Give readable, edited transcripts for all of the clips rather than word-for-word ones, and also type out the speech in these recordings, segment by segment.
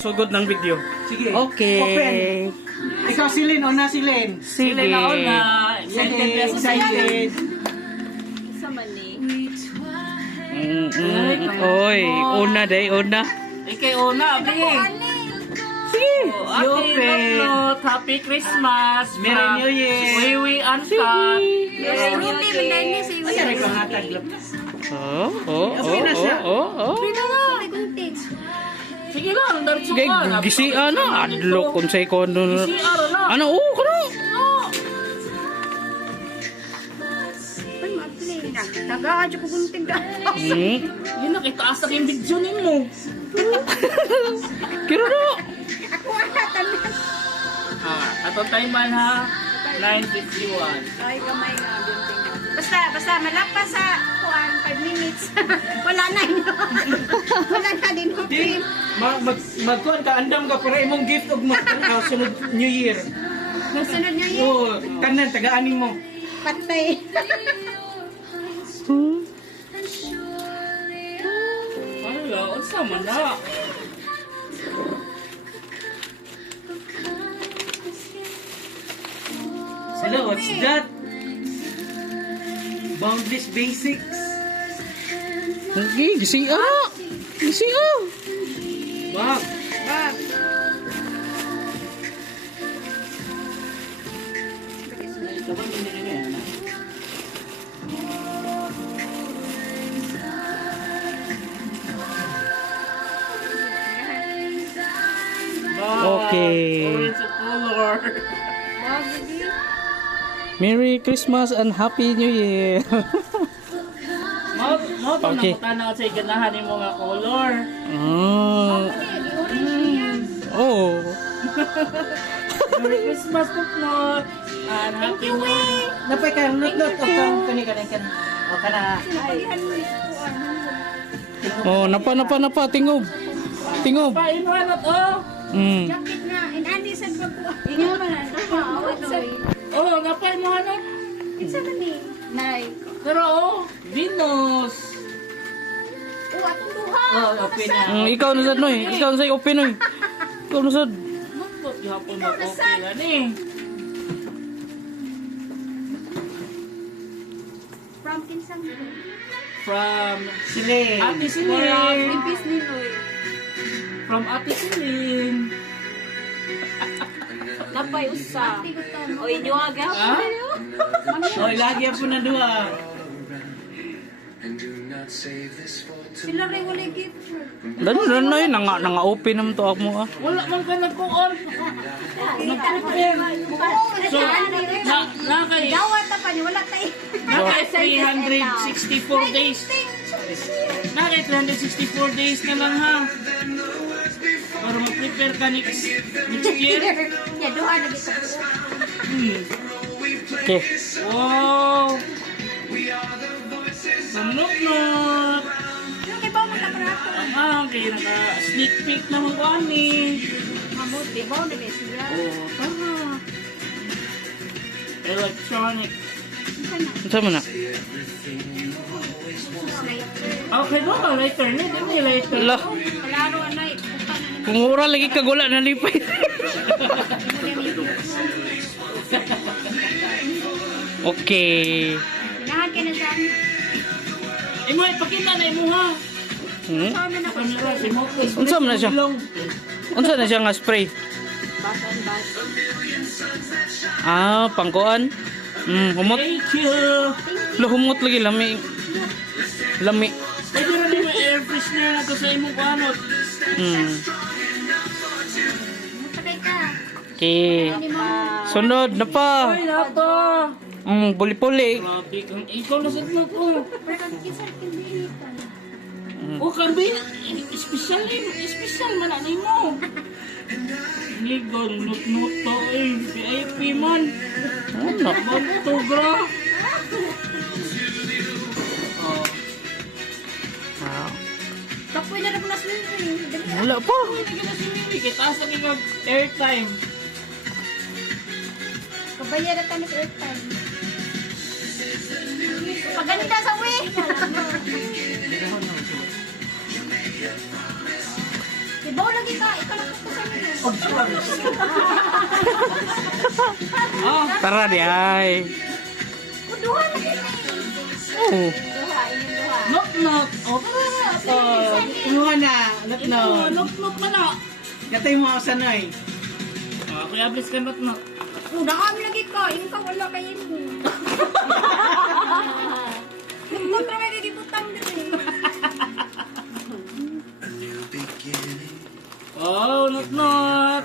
sugod ng video. Sige. Okay. Open. Ikaw si Lynn, una si Lynn. Sige. Sila na una. Excited na sa Excited. Sa mani. Oy, una day, una. Ikay una, abi. Happy Lolo, Happy Christmas. Merry New Year. Wiwi Uncut. Si Rudy, binay niya si Ay, aray ko hatag lang. Oh. Gunting. Sige lang, daritso Gay, ka. gisi ano, adlo kung sa ikono. Gisi aro na. Ano, kano? Ay, mapli. Tagaan siya ko gunting ka. Yun na, itaas na yung video ninyo. Kiro no. Ako ata na. Atong time man ha. 9:51. Ay, kamay nga gunting. Basta malapas sa kuan 5 minutes. Wala na yun. Wala na din ko. Magkuhan ka, andam ka para imong gift og sunod New Year. Sunod nga yun. Oo, tanan, tagaan mo. Patay. Ano, unsa man na? Hello, what's that? Boundless Basics. Okay, gisi ah. Gisi ah. Wow. Bag. Okay. Orange color. Bag, hindi. Merry Christmas and Happy New Year. Mo to Okay. nakutanaw sa ganahan ni mga color. Oh. Merry Christmas Kuklot. And Happy New Year. Napay ka, not o kang kani. O kana. Oh, napa, tingob. Tingob. Painwanot oh. Jacket na. Inani sa bag ko. Inyo man na. Oh, napay mo hanot. Isa na ni. Nay. Pero oh, Venus. Atong duha. Oh, open na. Ikaw na sad noy. Ikaw na say open noy. Ikaw na sad. Magpot gihapon mo okay lang eh. From Kinsang. From Sile. Ate Siling. Impis ni Loy. From Ate Siling. Napay usa. O inyo aga. Ha? Oy, lagi po na duha. Sila rin wala gift. Dano noy nanga open naman to ako ah. Wala man ka nagkuon. So, na kay Dawat pa ni wala tay. na kay 364 days. Na kay 364 days na lang ha. Para mag-prepare ka next year. Ya duha na gito. Okay. Wow! Sunod-not! Ano kay ba mo ta para ako? Kaya naka-sneak peek naman ko ani. Mamuti ba na ni sila. Oh, tama. Electronic. Unsa man na? Okay ba? Lighter na. Dami lighter. La, Kalaro anay. kung ura lagi kagula na lipay. Okay. Nahan ka na saan. Imo, ipakita na imo ha. Saan na ako. Kamera, si Moko. Unsa man na siya? Unsa na siya nga spray? Basan bas. Pangkuan. Humot. Thank you. Humot lagi lami. Lami. Pwede na naman air freshener na to sa imong kuanot. Sakay ka. Okay. Sunod na pa. Ay, nato. Puli-puli. Grabe kang ikaw na sa mo ko. Pero kisa kindi. O karbi, special man ani mo. Ligon, nut-nut to eh. VIP man. Ano? Banto, gra. Oh. Kapoy na rin na swimming. Wala pa. Lagi na si Mimi, kitaas lagi kag airtime. Kabayaran ka ng airtime. Paganda sa uwi. Ibaw lagi ka. Ikaw lang Oh, Tara di ay. Kuduha na kini. Oh. Duha, inyong duha. knock. Oh, tara. Inuha na. Not Ito, now. knock man na. Gatay mo ako sanoy. Kuya Ablis ka knock. Daan lagi ka. Yung ka wala kayo mo. Nagpunta may kagibutang din. Oh, knock.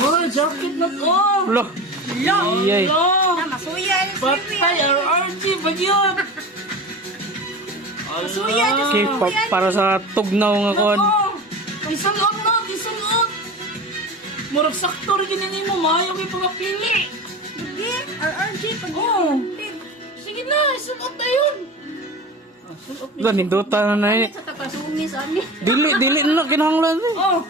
Oh, jacket knock. Oh. Lo. Iyay. Oh. Na masuya. Patay, RRG, bagyon. Masuya. Okay, para sa tugnaw nga kon. Isulot na, isulot. Murag sakto rin ginin mo, maayaw kayo pangapili. Sige. RRG. Pag Oh. Sige na, isulot na yun. Sulot Da ninduta na eh. sa takasumis ani. Dili na kinahanglan eh. Oh.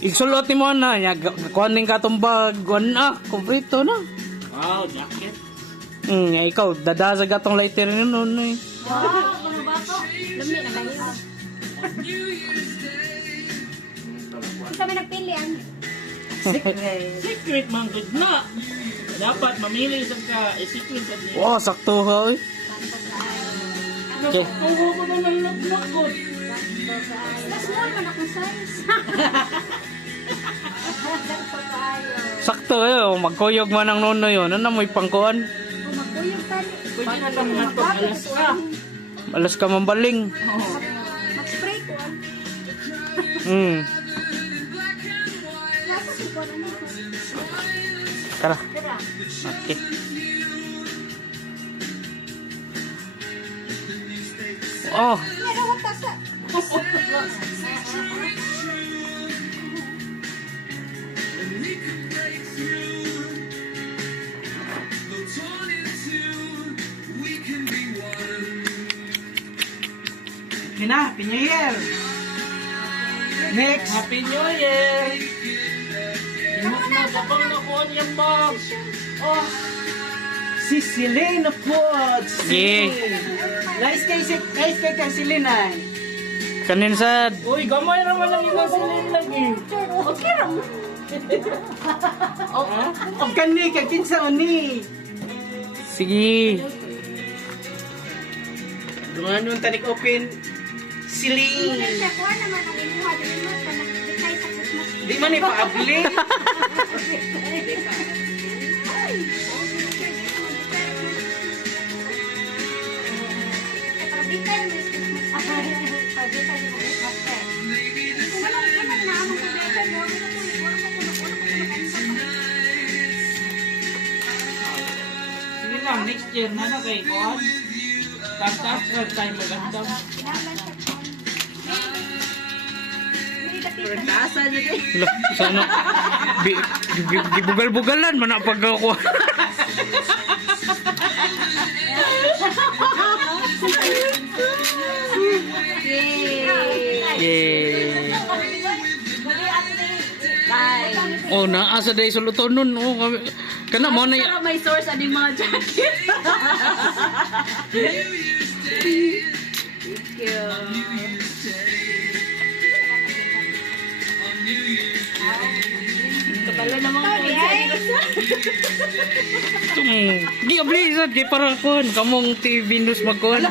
Igsulot mo na nya kuaning katumbag kuan na kumplito na. Wow, jacket. Ikaw dadasag atong lighter ni noon eh. Wow, ano ba to? Lami na kayo. Kita may nagpilian. Secret man good na. Dapat mamili sa ka secret sa niya. Wow, sakto ka oy. Okay. Oo ba na ng naglakot? Small man akong size. Sakto kayo, magkuyog man ang nono yun. Ano mo'y pangkuan? Magkuyog tali. Pwede na lang na to, alas ka. Alas ka mambaling. Mag-spray ko. Nasa si Juan ano? Tara. Tara. Okay. Oh, Meron ko tasa. Kina, Happy New Year. Next. Happy New Year! Imot na, tapang na ko niyang bag. Oh, Si Celine Foods. Yeah. Nice kay Celine ay. kanin sad. uy, gamay naman lang yung silin lagi. Okay ram. O kani kay kinsa uni. Sige. Dungan yung tanik open. Celine. Sa Juan naman ang inuha din mo pa nagdikay sa Christmas. Di man ipaabli. Sige lang, next year na na kay Kon. Transfer tayo maganda. Lo, sana gibugal-bugalan man ang pagkakuha. Yay. Oh, naasa day suluton nun. Oh, kana mo na May source ani mga jacket. Kabalo naman ko. Di ablisad kay para kon kamong TV news magkon.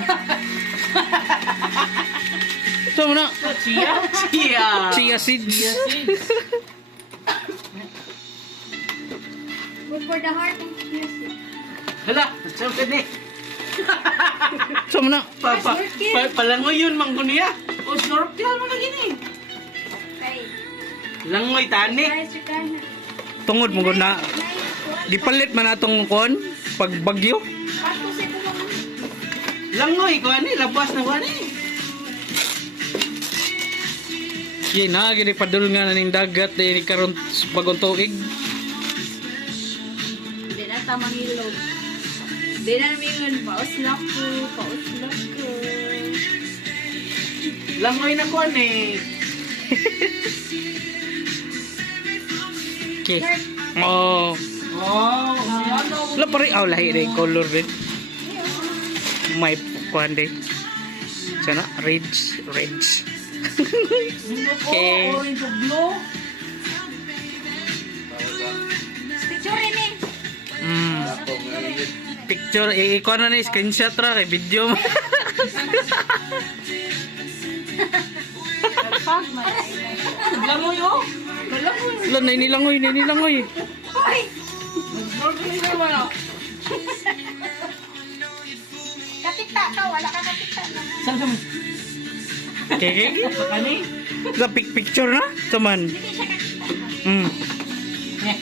So na chia seeds. Good for the heart and music. Hala, so kani. So na Palangoy yun mangguniya. O, snorkel mo na gini. Okay. Langoy tani. Guys, you can. tungod mo na gipalit man atong kon pag bagyo. Tapos ito naman. Langoy ko ani labas na ko ani. Yay na gini padul nga ning dagat ni karon bagong tuig. Hindi na tamang ilog. Hindi na namin pauslak ko. Langoy na ko ani. Okay. Oh. Oh, ano? La pare aw lahi rin color rin. May kuan din. Sana red. Okay. Orange o blue. Picture rin eh. Picture, ikuha na ni screenshot ra kay video mo. Langoy oh. Langoy. Wala, nainilangoy. Hoy! Nag-snorkeling naman oh. Kapita ka, wala ka kapita na. Saan ka mo? Okay. Sa kani? Sa picture na? Saman. Hindi siya kapita. Mm. Yeah.